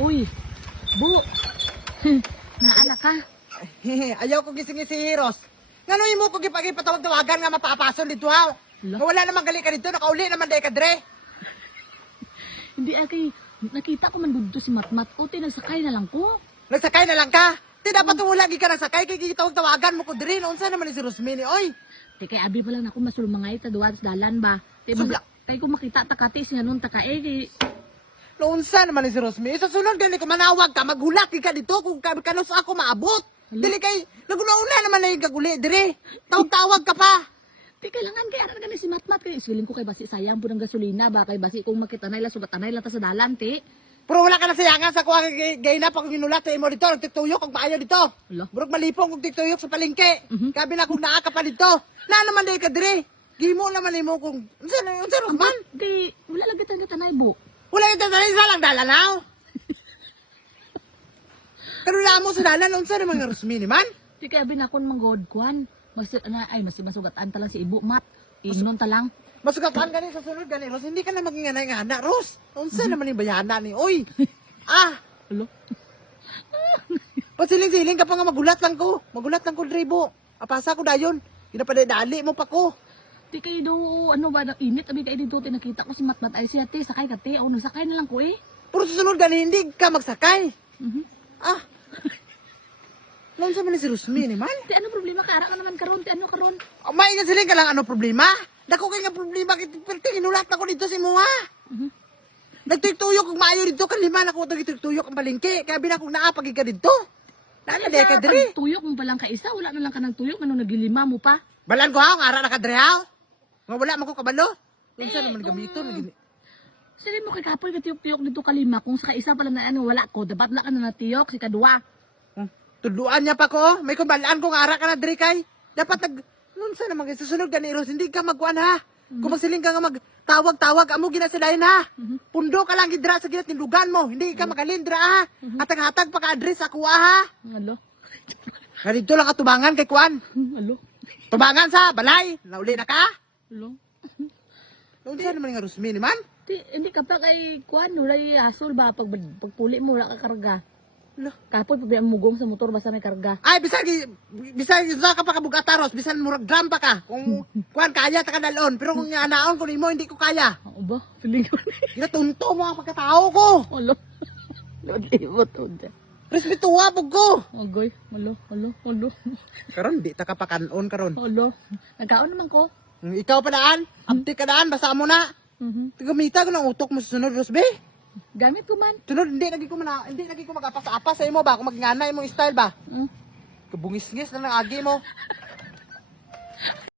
Uy, Bu. Naala ka. Ayaw ko gising si Heroes. Ngano mo ko gipagipatawag-tawagan nga mapapason dito ha. Nga wala namang gali ka dito, nakauli naman day ka dre. Hindi kay nakita ko man dudto si Matmat. Uti nagsakay na lang ko. Nagsakay na lang ka. Di dapat wala gi ka nagsakay kay gitawag-tawagan mo ko dre. Unsa naman ni si Rosmini oy? Te kay abi pa lang ako masulmangay ta duwa sa dalan ba. Te Subla. kay ko makita ta katis nga nun ta kay Unsa naman ni si Rosmini? Sa sunod gani ko manawag ka, maghulak gi ka dito kung kanos ako maabot. Dili kay naguna-una naman na yung kaguli dire. Tawag-tawag ka pa. Di kailangan kay aran gani si Matmat kay iswiling ko kay basi sayang po ng gasolina ba kay basi kung makita na ila subatanay lang ta sa dalan te. Pero wala ka na sayangan sa kuha gay na pag ginulat sa imo dito, nagtituyok kag maayo dito. Hala. Burog malipong kung tiktuyok sa palengke. Kabi na kung naa ka pa dito. Na naman day ka dire. Gimo naman imo kung unsa Rosman? Di wala lang kita tanay bu. Wala yung tatanay sa lang dalanaw. Pero mo sa dalan unsa naman nga Rosmini man? Di kay abi na kon manggod kwan. Masugatan ta lang si Ibu Mat. Inon ta lang. Masugatan gani sa sunod gani Ros, hindi ka na maging nga na Ros. Unsa naman yung bayana ni oy? Ah, Hello. pasiling-siling ka pa nga magulat lang ko. Magulat lang ko dribo. Apasa ko dayon. Ginapadali mo pa ko. Di kay do ano ba na init abi kay dito nakita ko si Matmat ay siya te sakay ka te. O nagsakay na lang ko eh. Pero sa sunod gani hindi ka magsakay. Mhm. Ah. Noon sa man ni si Rosmini man? Te ano problema ka ara ka naman karon te ano karon? Oh, may nga siling ka lang ano problema? Dako kay nga problema kay inulat ako dito si mo ha. Nagtuyok kung maayo dito kalima na ko nagtuyok ang balingki. Kaya binakong naapag ka dito. Nala de ka diri. Tuyok mo pa lang ka isa wala na lang ka nang tuyok ano nagilima mo pa. Balan ko ha, ang ara na ka diri ha. Nga wala man ko kabalo. Unsa naman gamito nagini. Sige mo kay kapoy ka tuyok dito kalima kung sa isa pala na ano wala ko dapat la ka na natiyok si kadua. Tudluan niya pa ko. May kumbalaan kung ara ka na diri kay. Dapat nunsa naman kay susunod gani Ros, hindi ka magkuan ha. Kung magsiling ka nga magtawag-tawag amo ginasilayan ha. Pundo ka lang gidra sa ginat tindugan mo. Hindi ka makalindra ha. Hatag-hatag pa ka address ako ha. Alo. Ganito lang katubangan kay kuan. Alo. Tubangan sa balay. Nauli na ka. Alo. Unsa naman nga Rosmini man? Hindi ka pa kay kuan ulay asol ba pagpuli mo wala ka karga. Lo. Kapoy pa ang mugong sa motor basta may karga. Ay bisan sa ka pa kabugata Ros, bisan murag drum pa ka. Kung kuan kaya ta kadalon, pero kung anaon ko nimo hindi ko kaya. Oo ba? Feeling ko. Ginatunto mo ang pagkatao ko. Alo. Lodibot uda. Respetuha pug ko. Agoy, alo. Karon di ta ka pakanon karon. Alo. Nagkaon naman ko. Ikaw pa daan, abdi ka daan, basa mo na. Gamita ko ng utok mo sa sunod Ros be. Gamit ko man. Sunod hindi lagi ko magapas-apas sa imo ba kung magnganay mo style ba. Mm. Kabungis-ngis na ng agi mo.